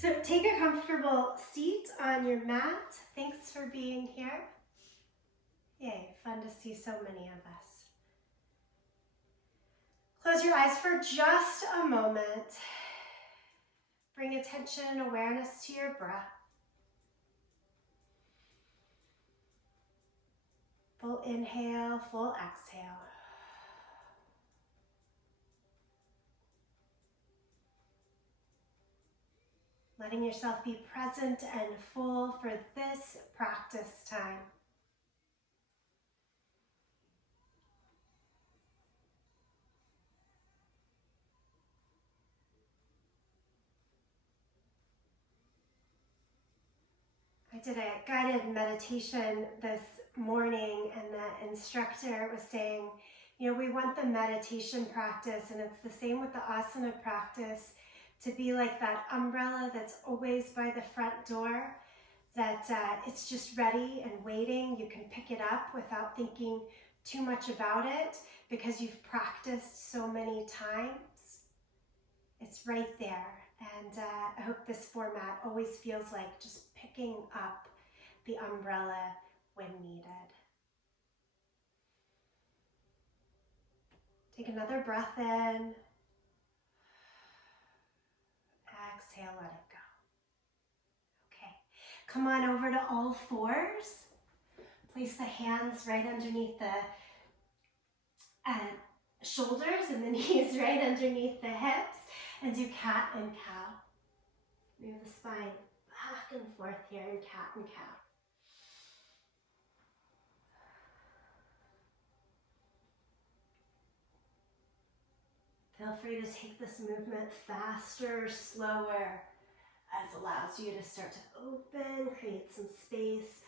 So take a comfortable seat on your mat. Thanks for being here. Yay, fun to see so many of us. Close your eyes for just a moment. Bring attention and awareness to your breath. Full inhale, full exhale. Letting yourself be present and full for this practice time. I did a guided meditation this morning, and the instructor was saying, you know, we want the meditation practice, and it's the same with the asana practice, to be like that umbrella that's always by the front door, that it's just ready and waiting. You can pick it up without thinking too much about it because you've practiced so many times. It's right there. And I hope this format always feels like just picking up the umbrella when needed. Take another breath in. Exhale, let it go. Okay, come on over to all fours. Place the hands right underneath the shoulders and the knees right underneath the hips, and do cat and cow. Move the spine back and forth here in cat and cow. Feel free to take this movement faster, slower, as allows you to start to open, create some space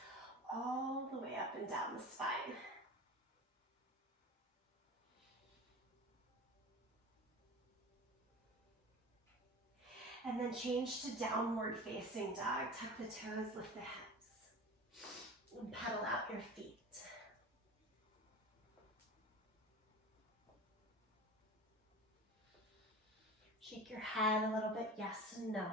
all the way up and down the spine. And then change to downward facing dog. Tuck the toes, lift the hips, and pedal out your feet. Shake your head a little bit, yes and no.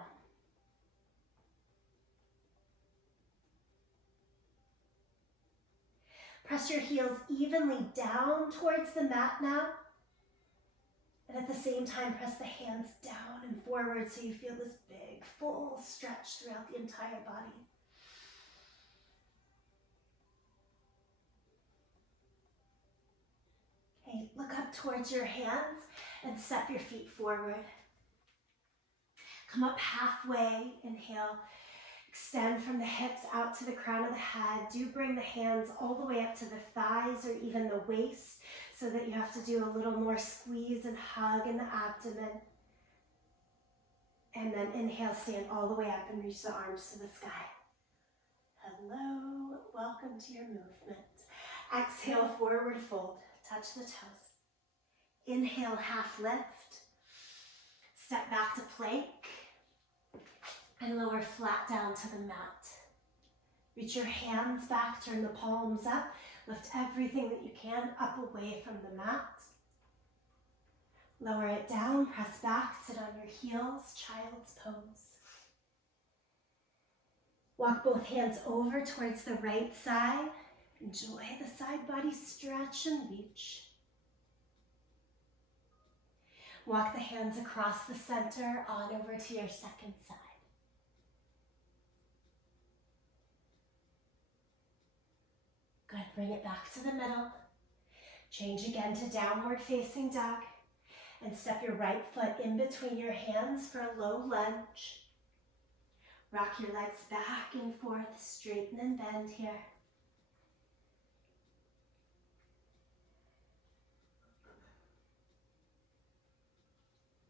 Press your heels evenly down towards the mat now. And at the same time, press the hands down and forward so you feel this big, full stretch throughout the entire body. Okay, look up towards your hands and step your feet forward. Come up halfway, inhale. Extend from the hips out to the crown of the head. Do bring the hands all the way up to the thighs or even the waist so that you have to do a little more squeeze and hug in the abdomen. And then inhale, stand all the way up and reach the arms to the sky. Hello, welcome to your movement. Exhale, forward fold, touch the toes. Inhale, half lift. Step back to plank. And lower flat down to the mat. Reach your hands back, turn the palms up. Lift everything that you can up away from the mat. Lower it down, press back, sit on your heels, child's pose. Walk both hands over towards the right side. Enjoy the side body stretch and reach. Walk the hands across the center on over to your second side. Good, bring it back to the middle. Change again to downward facing dog. And step your right foot in between your hands for a low lunge. Rock your legs back and forth, straighten and bend here.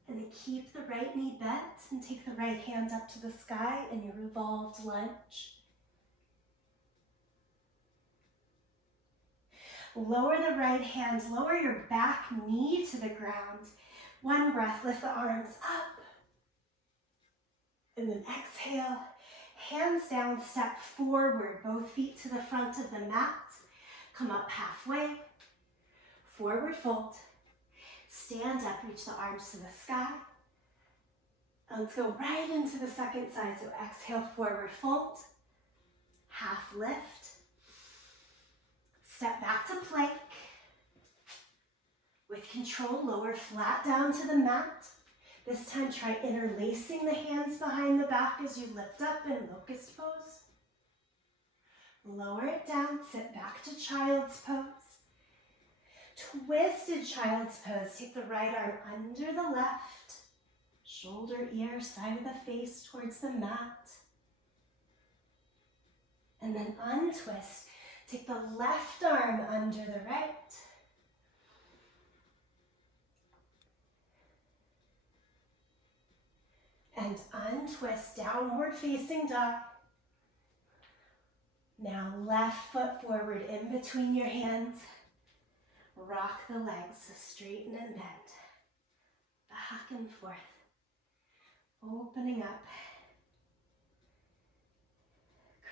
And then keep the right knee bent and take the right hand up to the sky in your revolved lunge. Lower the right hand, lower your back knee to the ground. One breath, lift the arms up. And then exhale, hands down, step forward, both feet to the front of the mat. Come up halfway, forward fold. Stand up, reach the arms to the sky. And let's go right into the second side. So exhale, forward fold, half lift, step back to plank. With control, lower flat down to the mat. This time try interlacing the hands behind the back as you lift up in locust pose. Lower it down, sit back to child's pose. Twisted child's pose. Take the right arm under the left. Shoulder, ear, side of the face towards the mat. And then untwist. Take the left arm under the right. And untwist, downward facing dog. Now left foot forward in between your hands. Rock the legs, straighten and bend. Back and forth. Opening up.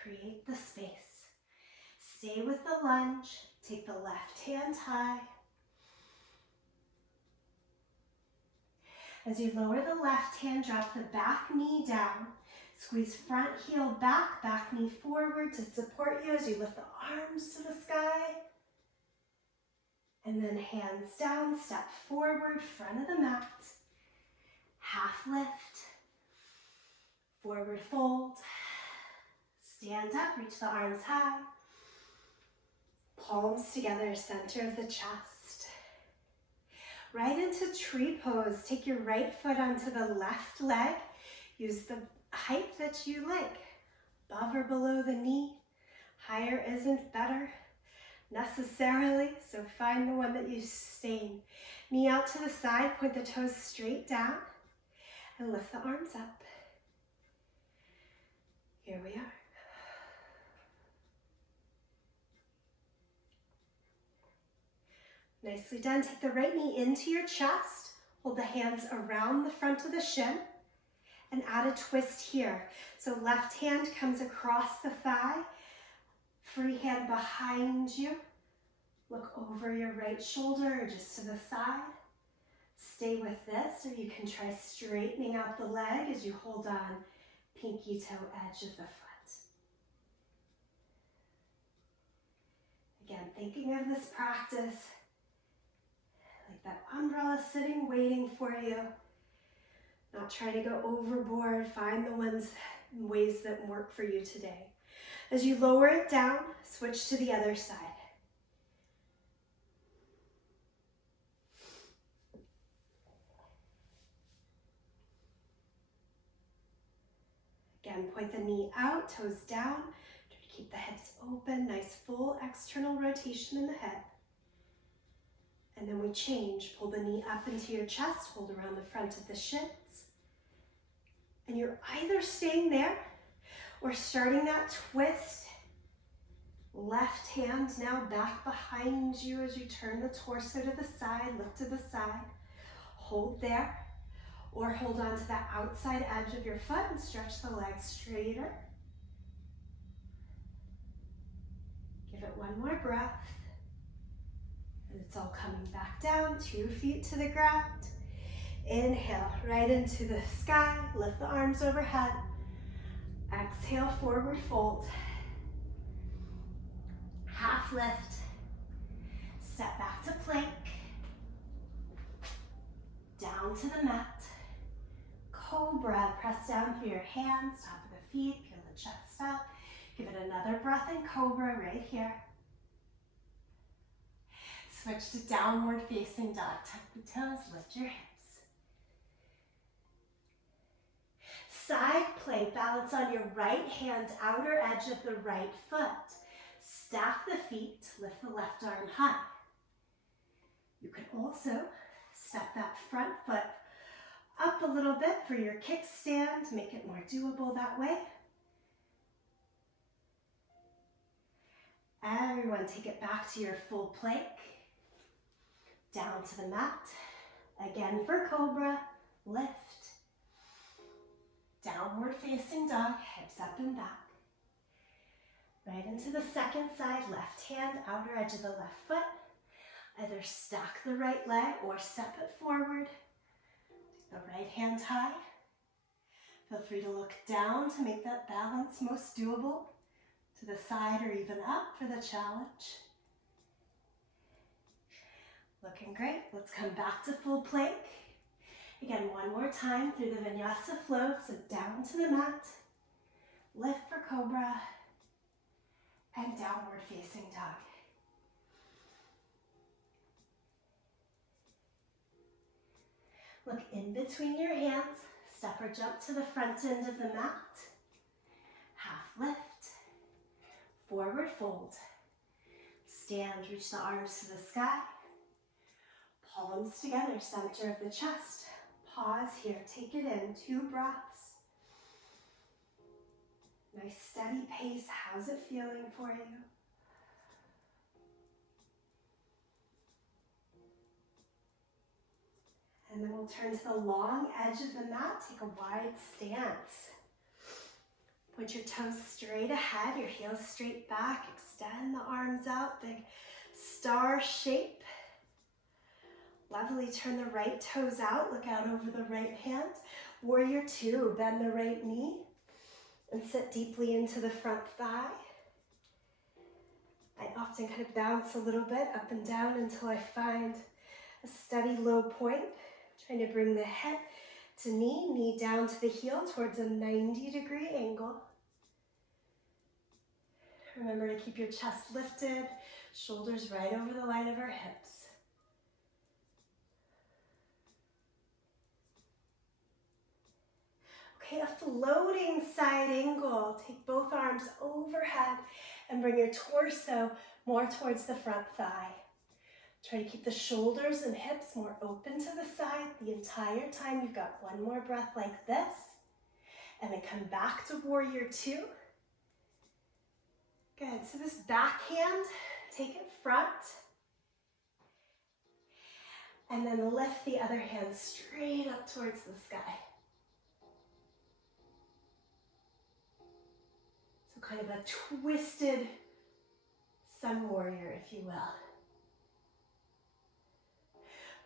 Create the space. Stay with the lunge. Take the left hand high. As you lower the left hand, drop the back knee down. Squeeze front heel back, back knee forward to support you as you lift the arms to the sky. And then hands down, step forward, front of the mat. Half lift. Forward fold. Stand up, reach the arms high. Palms together, center of the chest. Right into tree pose. Take your right foot onto the left leg. Use the height that you like. Above or below the knee. Higher isn't better necessarily, so find the one that you sustain. Knee out to the side, point the toes straight down, and lift the arms up. Here we are. Nicely done. Take the right knee into your chest. Hold the hands around the front of the shin and add a twist here. So left hand comes across the thigh, free hand behind you. Look over your right shoulder or just to the side. Stay with this, or you can try straightening out the leg as you hold on pinky toe edge of the foot. Again, thinking of this practice like that umbrella sitting waiting for you. Not try to go overboard. Find the ways that work for you today. As you lower it down, switch to the other side. Again, point the knee out, toes down. Try to keep the hips open. Nice full external rotation in the head. And then we change. Pull the knee up into your chest. Hold around the front of the shins. And you're either staying there or starting that twist. Left hand now back behind you as you turn the torso to the side, lift to the side. Hold there. Or hold on to that outside edge of your foot and stretch the legs straighter. Give it one more breath. And it's all coming back down, 2 feet to the ground. Inhale, right into the sky, lift the arms overhead. Exhale, forward fold. Half lift. Step back to plank. Down to the mat. Cobra, press down through your hands, top of the feet, peel the chest up. Give it another breath in Cobra right here. Switch to downward facing dog. Tuck the toes, lift your hips. Side plank, balance on your right hand, outer edge of the right foot. Stack the feet, lift the left arm high. You can also step that front foot up a little bit for your kickstand, make it more doable that way. Everyone, take it back to your full plank. Down to the mat. Again for Cobra, lift. Downward facing dog, hips up and back. Right into the second side, left hand, outer edge of the left foot. Either stack the right leg or step it forward. Take the right hand high. Feel free to look down to make that balance most doable, to the side or even up for the challenge. Looking great. Let's come back to full plank. Again, one more time through the vinyasa flow, so down to the mat, lift for cobra, and downward facing dog. Look in between your hands, step or jump to the front end of the mat, half lift, forward fold, stand, reach the arms to the sky, palms together, center of the chest. Pause here, take it in, 2 breaths. Nice steady pace, how's it feeling for you? And then we'll turn to the long edge of the mat, take a wide stance. Point your toes straight ahead, your heels straight back, extend the arms out, big star shape. Lovely, turn the right toes out, look out over the right hand. Warrior 2, bend the right knee and sit deeply into the front thigh. I often kind of bounce a little bit up and down until I find a steady low point. Trying to bring the head to knee down to the heel towards a 90-degree angle. Remember to keep your chest lifted, shoulders right over the line of our hips. Okay, a floating side angle. Take both arms overhead and bring your torso more towards the front thigh. Try to keep the shoulders and hips more open to the side the entire time. You've got one more breath like this. And then come back to warrior 2. Good, so this back hand, take it front. And then lift the other hand straight up towards the sky. So kind of a twisted sun warrior, if you will.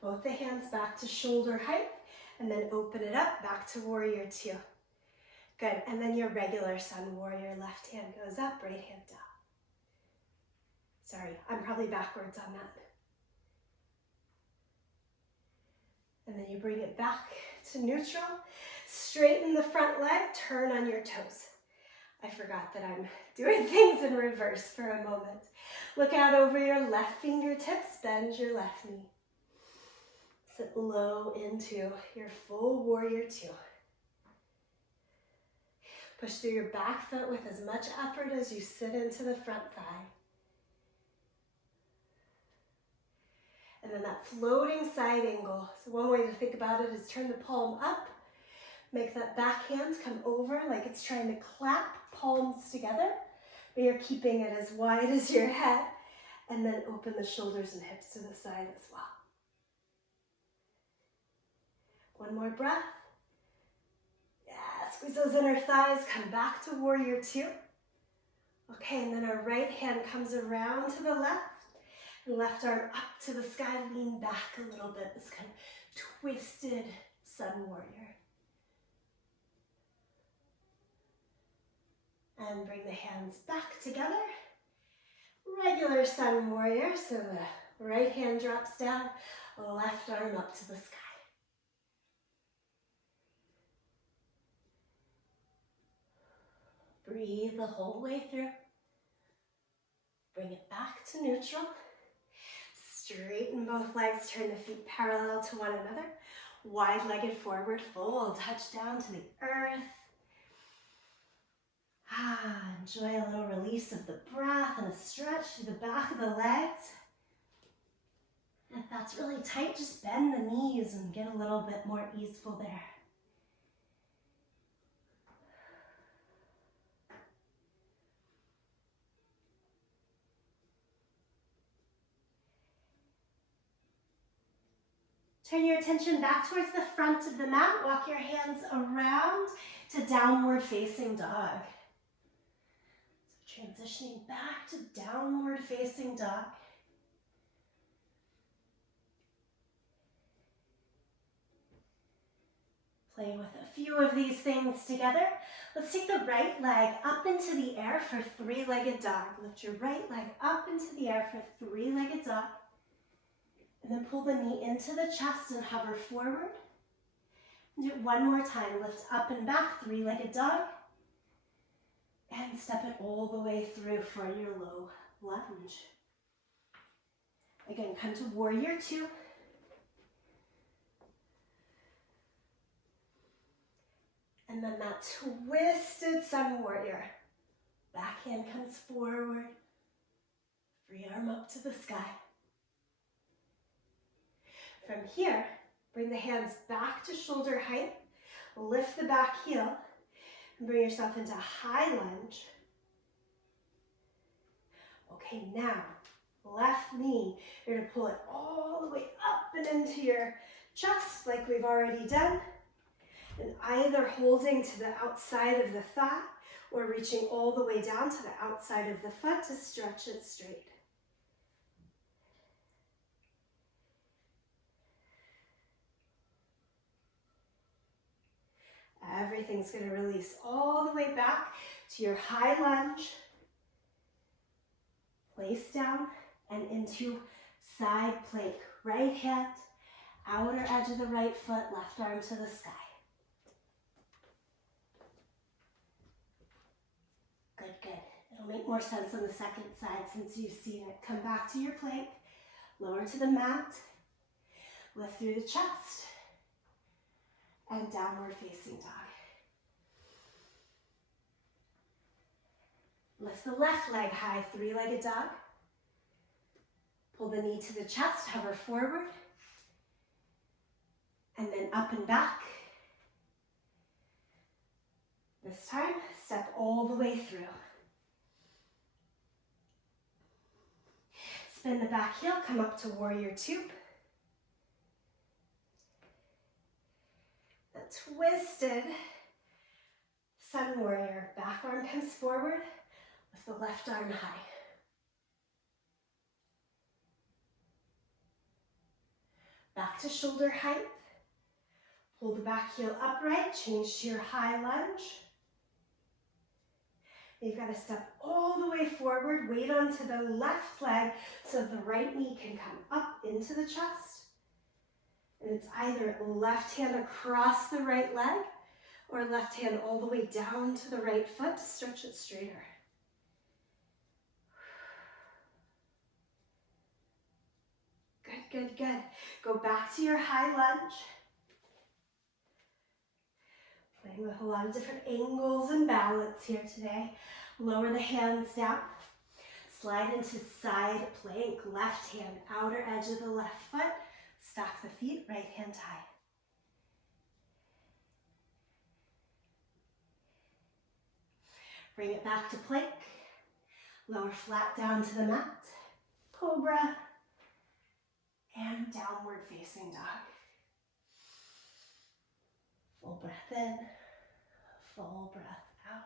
Both the hands back to shoulder height, and then open it up back to warrior 2. Good, and then your regular sun warrior, left hand goes up, right hand down. Sorry, I'm probably backwards on that. And then you bring it back to neutral. Straighten the front leg, turn on your toes. I forgot that I'm doing things in reverse for a moment. Look out over your left fingertips, bend your left knee. Sit low into your full warrior 2. Push through your back foot with as much effort as you sit into the front thigh. And then that floating side angle. So one way to think about it is turn the palm up. Make that back hand come over like it's trying to clap palms together, but you're keeping it as wide as your head. And then open the shoulders and hips to the side as well. One more breath. Yeah, squeeze those inner thighs, come back to warrior 2. Okay, and then our right hand comes around to the left, and left arm up to the sky, lean back a little bit, this kind of twisted sun warrior. And bring the hands back together. Regular sun warrior, so the right hand drops down, left arm up to the sky. Breathe the whole way through. Bring it back to neutral. Straighten both legs, turn the feet parallel to one another. Wide-legged forward fold, touch down to the earth. Enjoy a little release of the breath and a stretch through the back of the legs. If that's really tight, just bend the knees and get a little bit more easeful there. Turn your attention back towards the front of the mat. Walk your hands around to downward facing dog. So transitioning back to downward facing dog. Play with a few of these things together. Let's take the right leg up into the air for three-legged dog. Lift your right leg up into the air for three-legged dog. And then pull the knee into the chest and hover forward. Do it one more time. Lift up and back, three-legged dog. And step it all the way through for your low lunge. Again, come to warrior two. And then that twisted sun warrior. Back hand comes forward. Free arm up to the sky. From here, bring the hands back to shoulder height. Lift the back heel. And bring yourself into high lunge. Okay, now, left knee. You're going to pull it all the way up and into your chest like we've already done. And either holding to the outside of the thigh or reaching all the way down to the outside of the foot to stretch it straight. Everything's going to release all the way back to your high lunge. Place down and into side plank. Right hand, outer edge of the right foot, left arm to the sky. Good, good. It'll make more sense on the second side since you've seen it. Come back to your plank, lower to the mat, lift through the chest, and downward facing dog. Lift the left leg high, three-legged dog. Pull the knee to the chest, hover forward, and then up and back. This time, step all the way through. Spin the back heel, come up to warrior two. The twisted sun warrior. Back arm comes forward with the left arm high. Back to shoulder height. Pull the back heel upright, change to your high lunge. You've got to step all the way forward, weight onto the left leg so the right knee can come up into the chest. And it's either left hand across the right leg or left hand all the way down to the right foot to stretch it straighter. Good, good, good. Go back to your high lunge. Playing with a lot of different angles and balance here today. Lower the hands down. Slide into side plank. Left hand, outer edge of the left foot. Stack the feet, right hand high. Bring it back to plank. Lower flat down to the mat. Cobra. And downward facing dog. Full breath in, full breath out.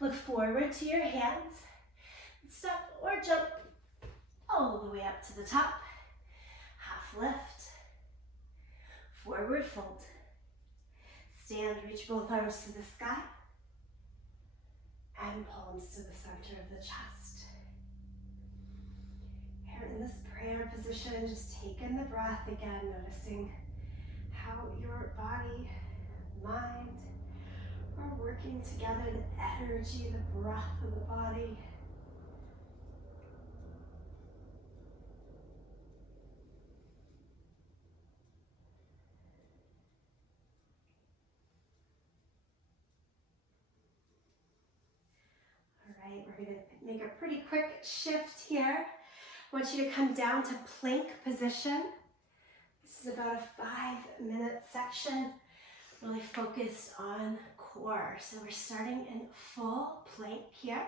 Look forward to your hands. Step or jump all the way up to the top. Half lift. Forward fold. Stand, reach both arms to the sky. And palms to the center of the chest. Here in this prayer position, just take in the breath again, noticing how your body, mind are working together, the energy, the breath of the body. All right, we're going to make a pretty quick shift here. I want you to come down to plank position. This is about a 5-minute section, really focused on core. So we're starting in full plank here.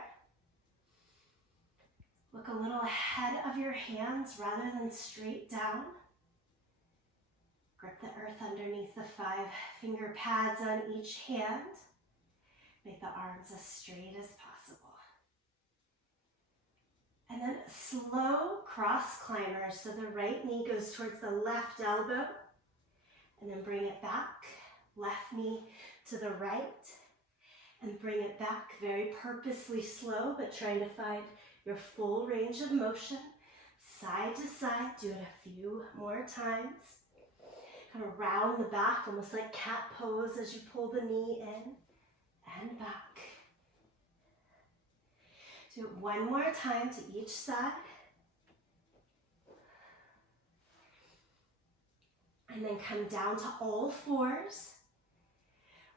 Look a little ahead of your hands rather than straight down. Grip the earth underneath the 5-finger pads on each hand. Make the arms as straight as possible. And then slow cross climbers. So the right knee goes towards the left elbow, and then bring it back. Left knee to the right, and bring it back. Very purposely slow, but trying to find your full range of motion. Side to side, do it a few more times. Kind of round the back, almost like cat pose as you pull the knee in and back. Do it one more time to each side. And then come down to all fours.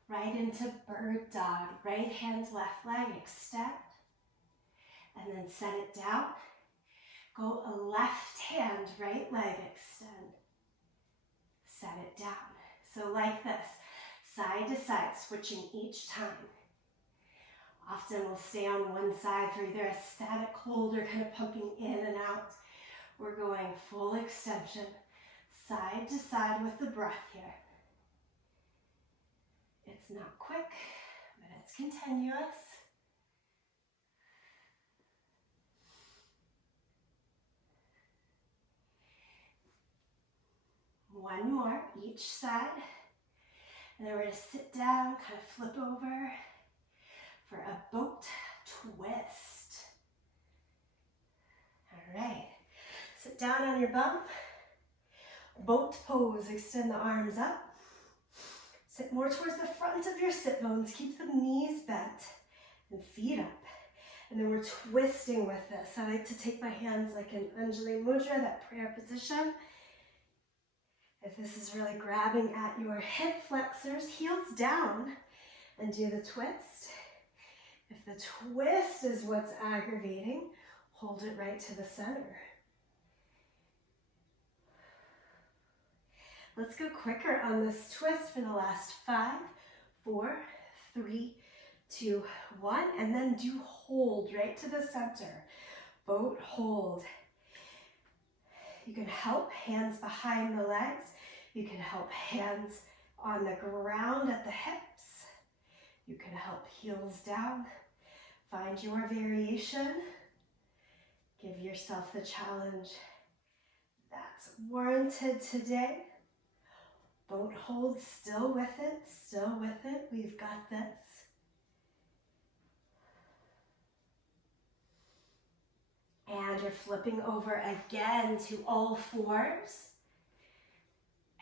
Right into bird dog. Right hand, left leg, extend. And then set it down. Go a left hand, right leg, extend. Set it down. So like this, side to side, switching each time. Often we'll stay on one side for either a static hold or kind of pumping in and out. We're going full extension, side to side with the breath here. It's not quick, but it's continuous. One more, each side. And then we're going to sit down, kind of flip over for a boat twist. All right. Sit down on your bum. Boat pose, extend the arms up. Sit more towards the front of your sit bones. Keep the knees bent and feet up. And then we're twisting with this. I like to take my hands like an Anjali Mudra, that prayer position. If this is really grabbing at your hip flexors, heels down, and do the twist. If the twist is what's aggravating, hold it right to the center. Let's go quicker on this twist for the last 5, 4, 3, 2, 1, and then do hold right to the center. Boat hold. You can help hands behind the legs. You can help hands on the ground at the hips. You can help heels down. Find your variation. Give yourself the challenge that's warranted today. Boat hold, still with it, still with it. We've got this. And you're flipping over again to all fours.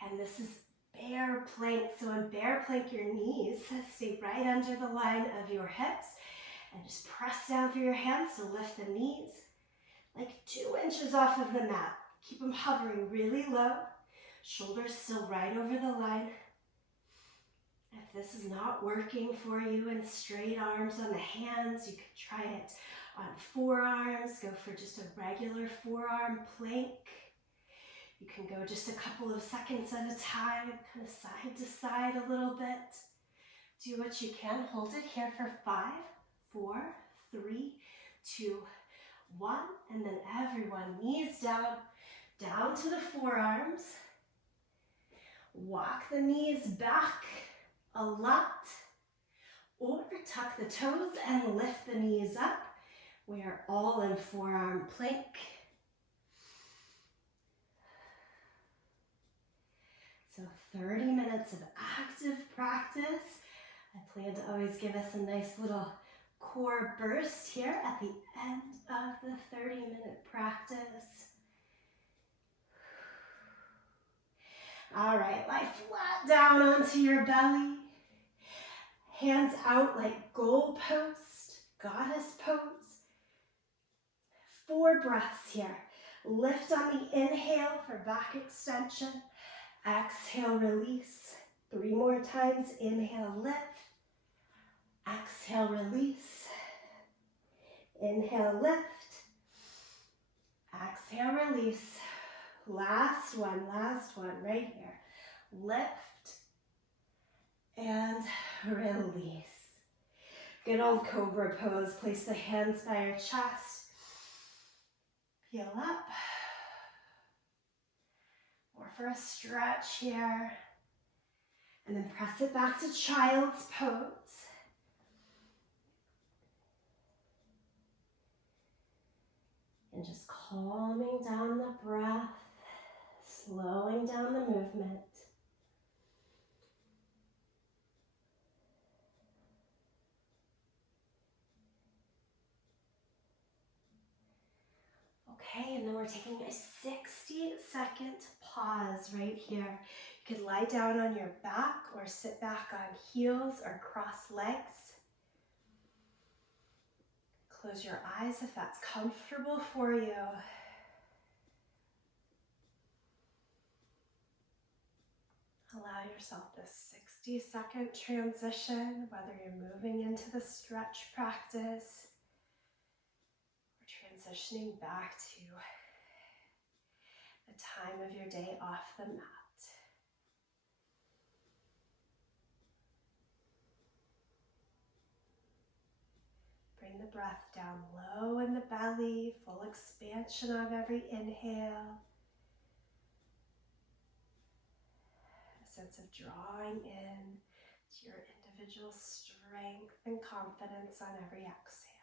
And this is bear plank. So in bear plank, your knees stay right under the line of your hips. And just press down through your hands to lift the knees. Like 2 inches off of the mat. Keep them hovering really low. Shoulders still right over the line. If this is not working for you and straight arms on the hands, you could try it on forearms. Go for just a regular forearm plank. You can go just a couple of seconds at a time, kind of side to side a little bit. Do what you can. Hold it here for 5, 4, 3, 2, 1. And then everyone, knees down, down to the forearms. Walk the knees back a lot, or tuck the toes and lift the knees up. We are all in forearm plank. So 30 minutes of active practice. I plan to always give us a nice little core burst here at the end of the 30-minute practice. All right, lie flat down onto your belly. Hands out like goalpost, goddess pose. 4 breaths here. Lift on the inhale for back extension. Exhale, release. 3 more times. Inhale, lift. Exhale, release. Inhale, lift. Exhale, release. Last one, right here. Lift and release. Good old cobra pose. Place the hands by your chest. Peel up. Or for a stretch here. And then press it back to child's pose. And just calming down the breath, slowing down the movement. Okay, and then we're taking a 60-second pause right here. You could lie down on your back or sit back on heels or cross legs. Close your eyes if that's comfortable for you. Allow yourself this 60-second transition, whether you're moving into the stretch practice or transitioning back to the time of your day off the mat. Bring the breath down low in the belly, full expansion of every inhale. A sense of drawing in to your individual strength and confidence on every exhale.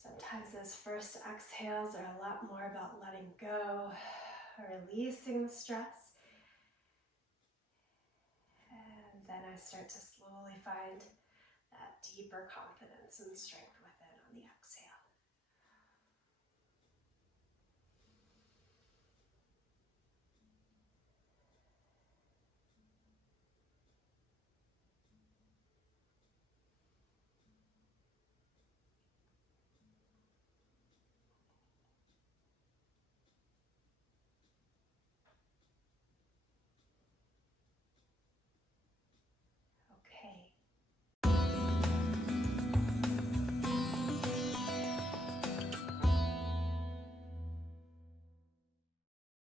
Sometimes those first exhales are a lot more about letting go, releasing the stress. And then I start to slowly find that deeper confidence and strength